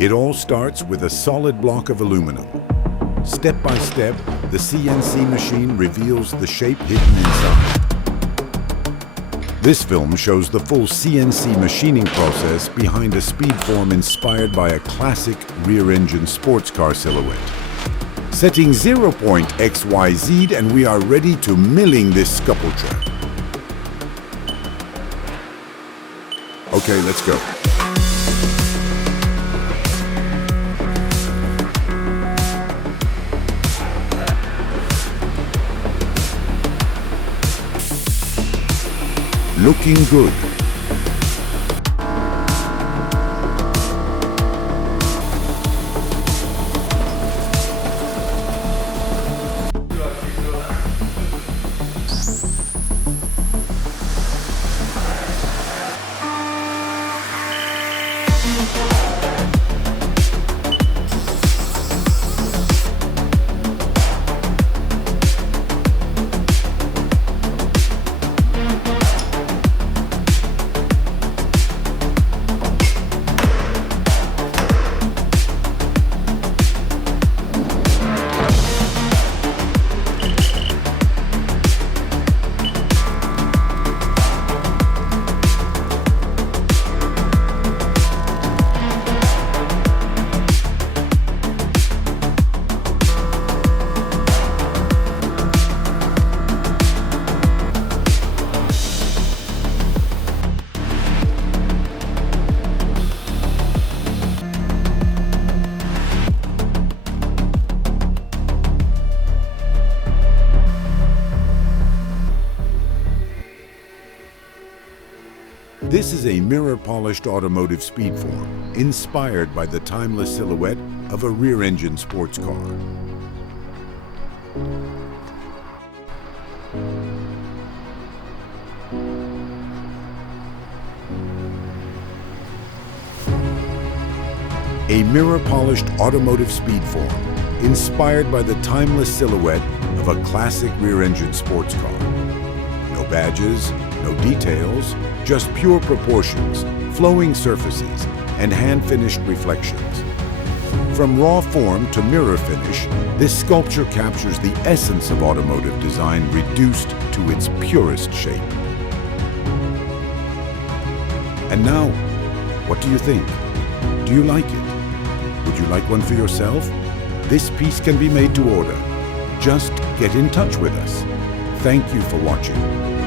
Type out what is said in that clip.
It all starts with a solid block of aluminum. Step by step, the CNC machine reveals the shape hidden inside. This film shows the full CNC machining process behind a SPEEDFORM inspired by a classic rear-engine sports car silhouette. Setting 0 point XYZ, and we are ready to milling this sculpture. Okay, let's go. Looking good. This is a mirror-polished automotive SPEEDFORM, inspired by the timeless silhouette of a rear-engine sports car. A mirror-polished automotive SPEEDFORM, inspired by the timeless silhouette of a classic rear-engine sports car. No badges, no details, just pure proportions, flowing surfaces, and hand-finished reflections. From raw form to mirror finish, this sculpture captures the essence of automotive design reduced to its purest shape. And now, what do you think? Do you like it? Would you like one for yourself? This piece can be made to order. Just get in touch with us. Thank you for watching.